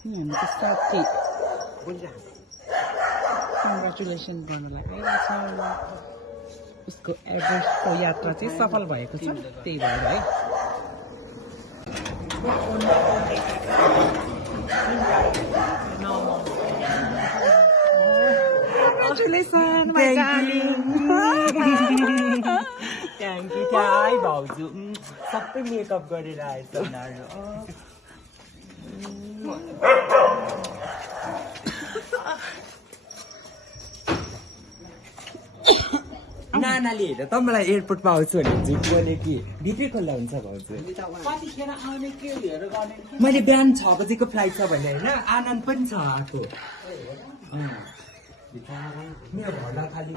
हामीको साथी कङ्ग्रेचुलेसन गर्नलाई आइरहेछ उसको एभरेस्टको यात्रा चाहिँ सफल भएको छ त्यही भएर है Congratulations, my darling. Thank you, Kai, भाउजू सबै मेकअप गरेर आएछ उनीहरू नानाले हेर त मलाई एयरपोर्टमा आउँछु भने झुट बोले कि भित्रै खोल्दा हुन्छ भाउजू कतिखेर आउने के हेरेर गर्ने मैले बिहान 6 बजेको फ्लाइट छ भने होइन आनन्द पनि छ आएको मेरो घरमा खाली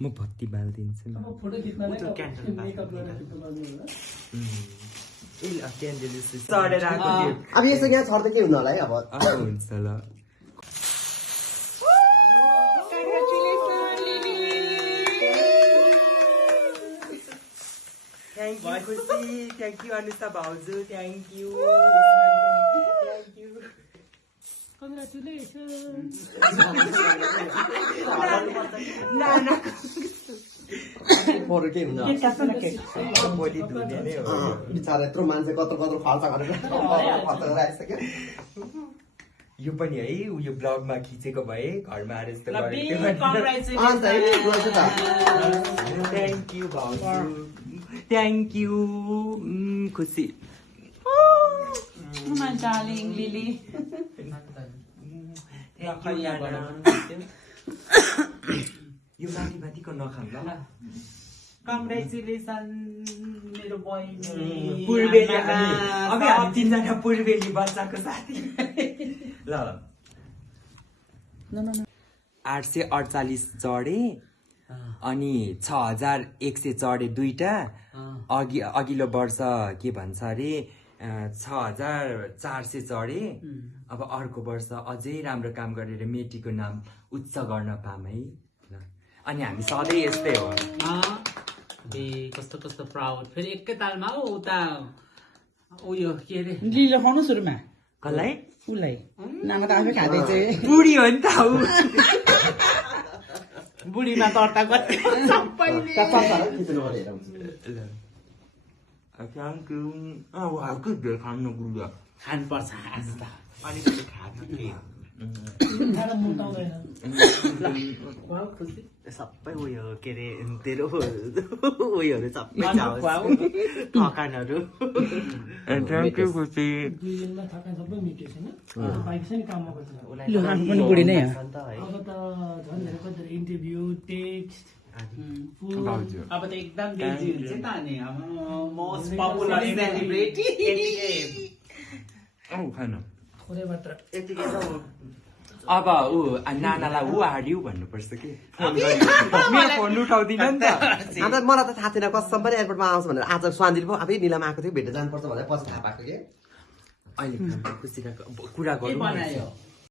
म भत्ती बालिदिन्छु चढेर आएको अब यसो यहाँ छर्दा के हुनु होला है अब हुन्छ ल Thank you, Kusi. Thank you, Anusha Bauzu. Thank you. Thank you. Congratulations. Nana. Photo के हुनु भोलि धुने नै हो बिचारा यत्रो मान्छे कत्रो कत्रो फाल्टा गरेर फर्केर आइसक्यो यो पनि है यो ब्लगमा खिचेको भए घरमा आएर यस्तो थ्याङ्क यू भाउजू थ्याङ्क यू खुसी My darling Lily. यो माथि माथिको नखाम ल Congratulations, मेरो बहिनी. पूर्वेली अब हामी तीनजना पूर्वेली बच्चाको साथी ल 848 चढे अनि 6100 चढे दुईटा अघिल्लो वर्ष के भन्छ अरे 6400 चढे अब अर्को वर्ष अझै राम्रो काम गरेर मेटीको नाम उच्च गर्न पाम है अनि हामी सधैँ यस्तै हो कस्तो कस्तो प्राउड फेरि एकै तालमा हो उता उयो के अरे लिलो खाउनु सुरुमा कसलाई उसलाई नाना त आफै खाँदैछ बुढी हो नि त ऊ बुढीमा तर्ता गर्छ सबैले थ्याङ्क यू हल्कै भेल खानु गुरुवा खानुपर्छ आज त अलिकति खानु सबै उयो के अरे तेरो उयोहरू सबै थकानहरू थ्याङ्क यू खुसी बुढी नै हो इन्टरभ्यू टेक्स्ट अब त एकदम बिजी हुन्छ नि त अनि मोस्ट पपुलर सेलिब्रिटी खान यतिकै त अब ऊ नानालाई ऊ हाड्यौ भन्नुपर्छ कि फोन उठाउँदिन नि त अन्त मलाई त थाहा थिएन कसम पनि एयरपोर्टमा आउँछ भनेर आज स्वान्दिल पो आफै निलामा आएको थियो भेट्न जानुपर्छ भनेर पछि थाहा पाएको कि अहिले खुसीका कुरा गरौँ